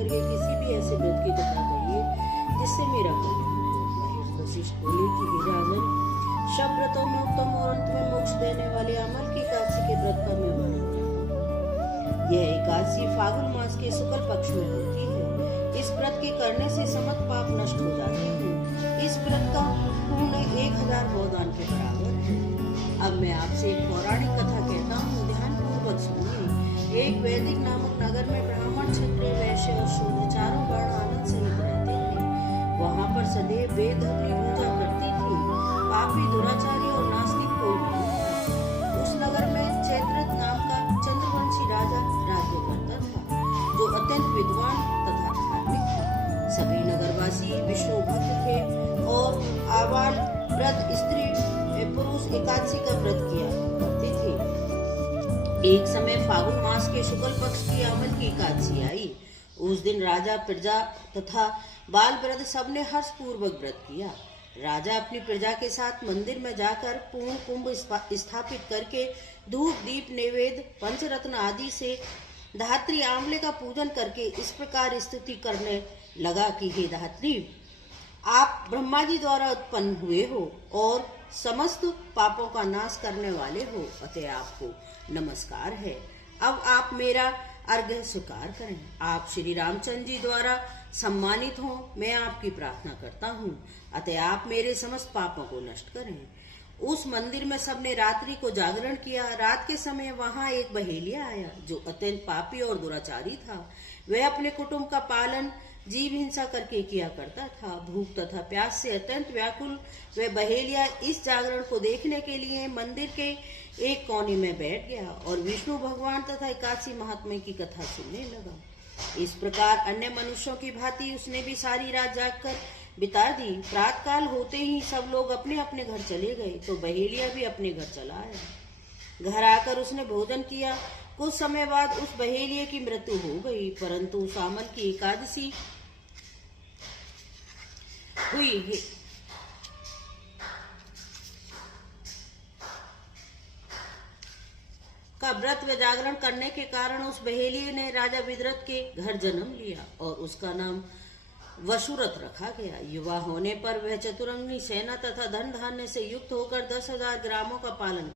करके किसी भी ऐसे व्रत की कथा कहिए जिससे मेरा कल्याण हो। महेश वशिष्ठ बोले कि हे राजन, सब व्रतों में उत्तम और अंत में मोक्ष देने वाले अमल की एकादशी के व्रत का मैं वर्णन करता हूँ। यह एकादशी फागुन मास के शुक्ल पक्ष में होती है। इस व्रत के करने से समस्त पाप नष्ट हो जाते हैं। इस व्रत का पुण्य 1000 गोदान के बराबर है। अब मैं आपसे एक पौराणिक कथा कहता हूँ, ध्यान पूर्वक सुनिए। एक वैदिक नामक नगर में ब्राह्मण, क्षत्रिय, वैश्य और शूद्र चारों वर्ण आनंद सहित रहते थे। वहां पर सदैव वेद की पूजा करती थी। पापी, दुराचारी और नास्तिक कोई नहीं था। उस नगर में चैत्रथ नाम का चंद्रवंशी राजा राज्य करता था, जो अत्यंत विद्वान तथा धार्मिक था। सभी नगरवासी विष्णु भक्त थे और आबाल, वृद्ध, स्त्री, पुरुष एकादशी का व्रत किया करते थे। एक समय फागुन मास के शुक्ल पक्ष की अमल की एकादशी आई। उस दिन राजा, प्रजा तथा बाल वृद्ध सबने हर्ष पूर्वक व्रत किया। राजा अपनी प्रजा के साथ मंदिर में जाकर पूर्ण कुंभ स्थापित करके धूप, दीप, नैवेद्य, पंचरत्न आदि से धात्री आंवले का पूजन करके इस प्रकार स्तुति करने लगा कि हे धात्री, आप ब्रह्मा जी द्वारा उत्पन्न हुए हो और समस्त पापों का नाश करने वाले हो, अतः आपको नमस्कार है। अब आप मेरा अर्घ्य स्वीकार करें। आप श्री रामचंद्र जी द्वारा सम्मानित हो, मैं आपकी प्रार्थना करता हूँ, अतः आप मेरे समस्त पापों को नष्ट करें। उस मंदिर में सबने रात्रि को जागरण किया। रात के समय वहां एक बहेलिया आया जो अत्यंत पापी और दुराचारी था। वह अपने कुटुंब का पालन जीव हिंसा करके किया करता था। भूख तथा प्यास से अत्यंत व्याकुल वह बहेलिया इस जागरण को देखने के लिए मंदिर के एक कोने में बैठ गया और विष्णु भगवान तथा एकादशी महात्म्य की कथा सुनने लगा। इस प्रकार अन्य मनुष्यों की भांति उसने भी सारी रात जागकर बिता दी। प्रातःकाल होते ही सब लोग अपने अपने घर चले गए तो बहेलिया भी अपने घर चला आया। घर आकर उसने भोजन किया। कुछ समय बाद उस बहेलिये की मृत्यु हो गई, परंतु उस अमल की एकादशी हुई का व्रत व जागरण करने के कारण उस बहेलिये ने राजा विदरथ के घर जन्म लिया और उसका नाम वसुरथ रखा गया। युवा होने पर वह चतुरंगी सेना तथा धन धान्य से युक्त होकर 10,000 ग्रामों का पालन